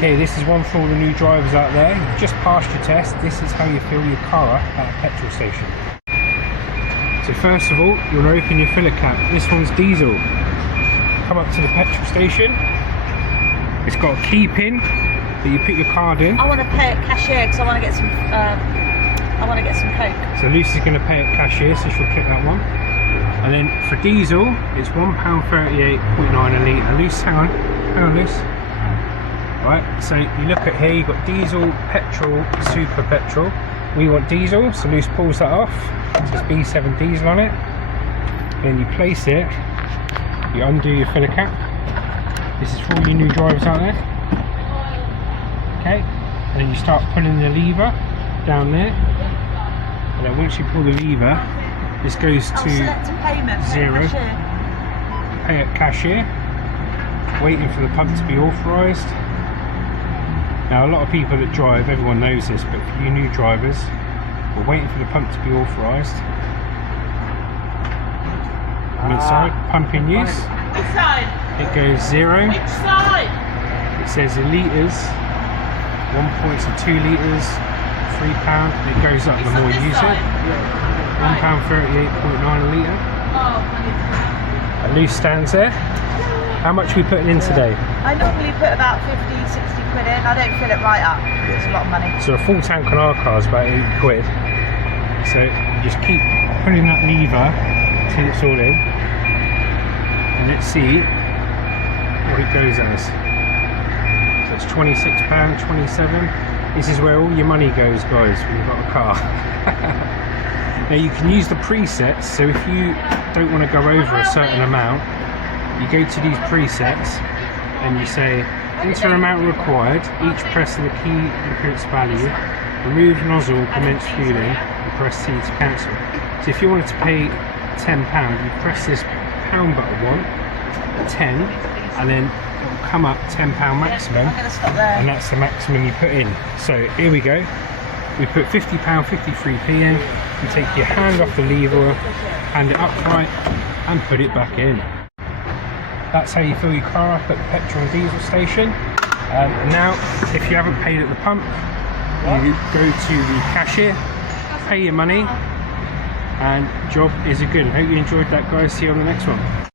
Okay, this is one for all the new drivers out there. You've just passed your test. This is how you fill your car up at a petrol station. So first of all, you want to open your filler cap. This one's diesel. Come up to the petrol station. It's got a key pin that you put your card in. I want to pay at cashier because I want to get some. Coke. So Lucy's going to pay at cashier, so she'll click that one. And then for diesel, it's £1.38.9 a litre. Lucy, hang on, Lucy. Right, so you look at here, you've got diesel, petrol, super petrol. We want diesel, so Lucy pulls that off. It says B7 diesel on it. Then you place it, you undo your filler cap. This is for all your new drivers out there. Okay, and then you start pulling the lever down there. And then once you pull the lever, this goes to zero. Pay at cashier. Waiting for the pump to be authorised. Now a lot of people that drive, everyone knows this, but for you new drivers, we're waiting for the pump to be authorised. Inside, pump in use. Which side? It goes zero. Which side? It says in litres, 1.2 litres, £3. It goes up the more you use it. £1.38.9 a litre. And Luce stands there. How much are we putting in today? I normally put about 50, 60 quid in. I don't fill it right up. It's a lot of money. So a full tank on our car is about 8 quid. So you just keep pulling that lever till it's all in. And let's see what it goes as. So it's £26, 27. This is where all your money goes, guys, when you've got a car. Now you can use the presets, so if you don't want to go over a certain amount, you go to these presets and you say enter amount required, each press of the key inputs value, remove nozzle, commence fueling, and press C to cancel. So if you wanted to pay £10, you press this pound button one at 10 and then come up £10 maximum, and that's the maximum you put in. So here we go, we put £50, 53p in. You take your hand off the lever, hand it upright and put it back in. That's how you fill your car up at the petrol and diesel station. Now if you haven't paid at the pump, you go to the cashier, pay your money, and job is a good. I hope you enjoyed that, guys. See you on the next one.